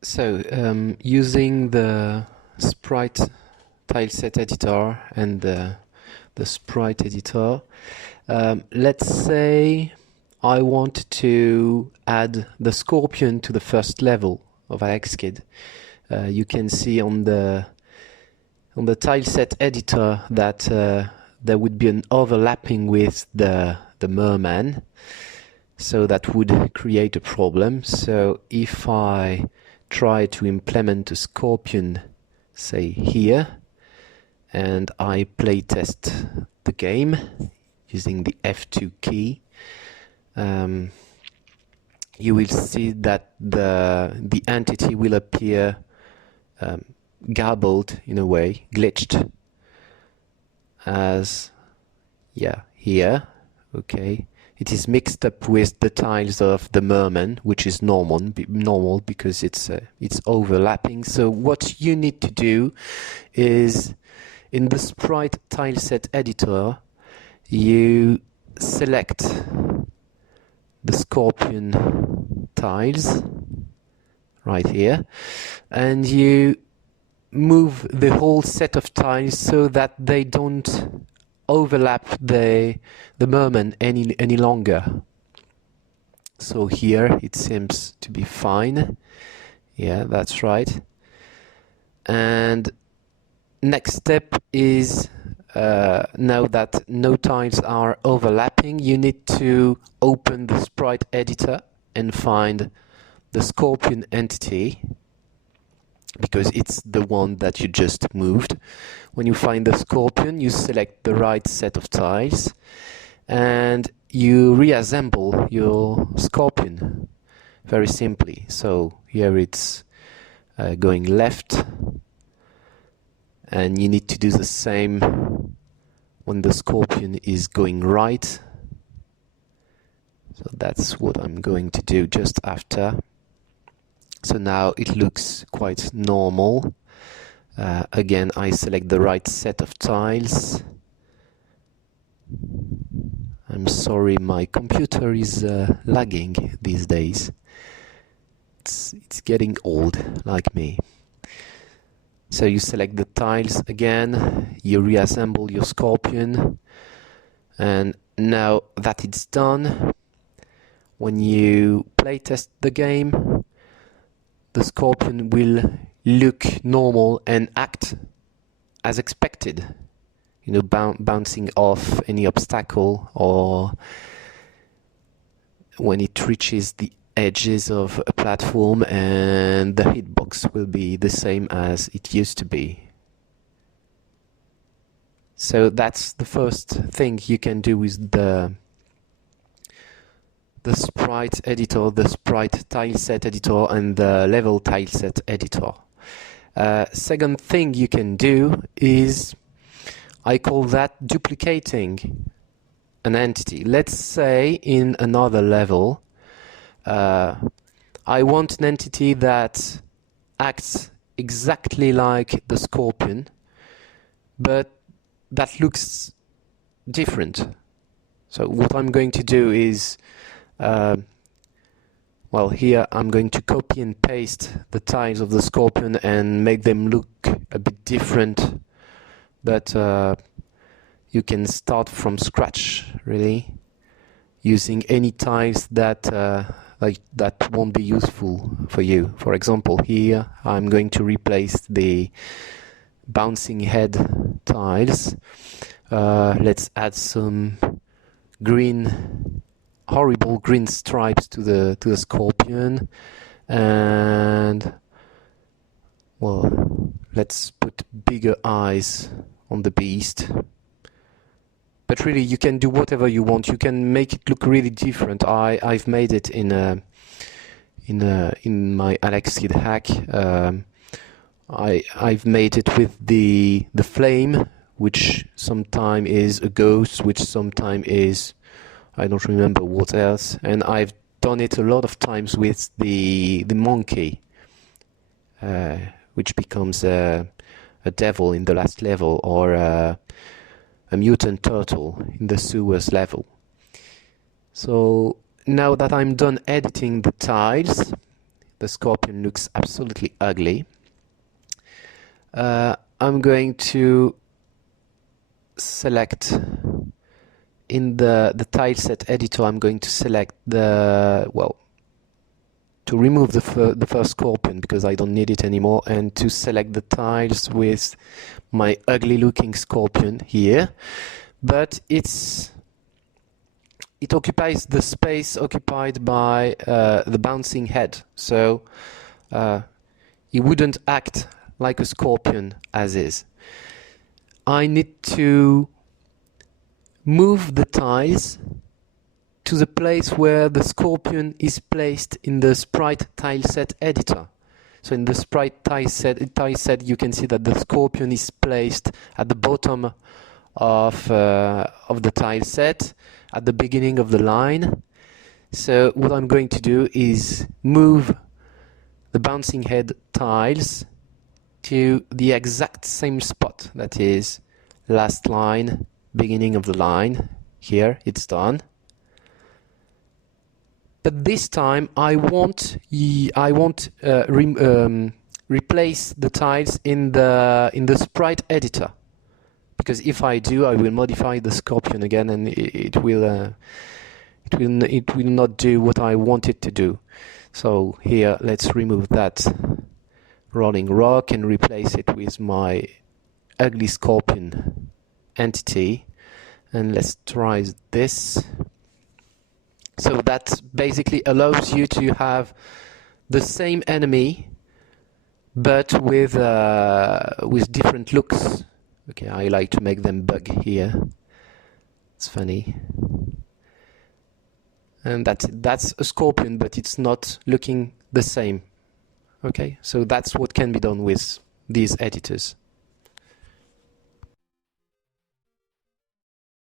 So, using the sprite tileset editor and the sprite editor, let's say I want to add the scorpion to the first level of AlexKid. You can see on the tileset editor that there would be an overlapping with the merman, so that would create a problem. So if I try to implement a scorpion, say here, and I playtest the game using the F2 key, you will see that the entity will appear garbled in a way, glitched, as here. Okay, it is mixed up with the tiles of the merman, which is normal because it's overlapping. So what you need to do is, in the sprite tileset editor, you select the scorpion tiles right here, and you move the whole set of tiles so that they don't overlap the merman any longer. So here it seems to be fine. Yeah, that's right. And next step is, now that no tiles are overlapping, you need to open the sprite editor and find the scorpion entity, because it's the one that you just moved. When you find the scorpion, you select the right set of tiles and you reassemble your scorpion very simply. So here it's going left, and you need to do the same when the scorpion is going right. So that's what I'm going to do just after. So now it looks quite normal. Again, I select the right set of tiles. I'm sorry, my computer is lagging these days. It's getting old, like me. So you select the tiles again, you reassemble your scorpion, and now that it's done, when you playtest the game, the scorpion will look normal and act as expected, you know, bouncing off any obstacle, or when it reaches the edges of a platform, and the hitbox will be the same as it used to be. So that's the first thing you can do with the sprite editor, the sprite tileset editor, and the level tileset editor. Second thing you can do is, I call that duplicating an entity. Let's say in another level, I want an entity that acts exactly like the scorpion, but that looks different. So what I'm going to do is, well, here I'm going to copy and paste the tiles of the scorpion and make them look a bit different, but you can start from scratch, really, using any tiles that that won't be useful for you. For example, here I'm going to replace the bouncing head tiles. Let's add some horrible green stripes to the scorpion, and, well, let's put bigger eyes on the beast. But really, you can do whatever you want. You can make it look really different. I've made it in my AlexKid hack. I've made it with the flame, which sometimes is a ghost, which sometimes is, I don't remember what else. And I've done it a lot of times with the monkey, which becomes a devil in the last level, or a mutant turtle in the sewers level. So now that I'm done editing the tiles, the scorpion looks absolutely ugly. I'm going to select in the tileset editor. I'm going to select the, well, to remove the first scorpion because I don't need it anymore, and to select the tiles with my ugly looking scorpion here. But it occupies the space occupied by the bouncing head, so it wouldn't act like a scorpion as is. I need to move the tiles to the place where the scorpion is placed in the sprite tileset editor. So in the sprite tileset, you can see that the scorpion is placed at the bottom of the tileset, at the beginning of the line. So what I'm going to do is move the bouncing head tiles to the exact same spot, that is last line, beginning of the line. Here it's done. But this time I won't replace the tiles in the sprite editor, because if I do, I will modify the scorpion again, and it will not do what I want it to do. So here, let's remove that rolling rock and replace it with my ugly scorpion entity, and let's try this. So that basically allows you to have the same enemy, but with different looks. Okay, I like to make them bug here. It's funny. And that's a scorpion, but it's not looking the same. Okay, so that's what can be done with these editors.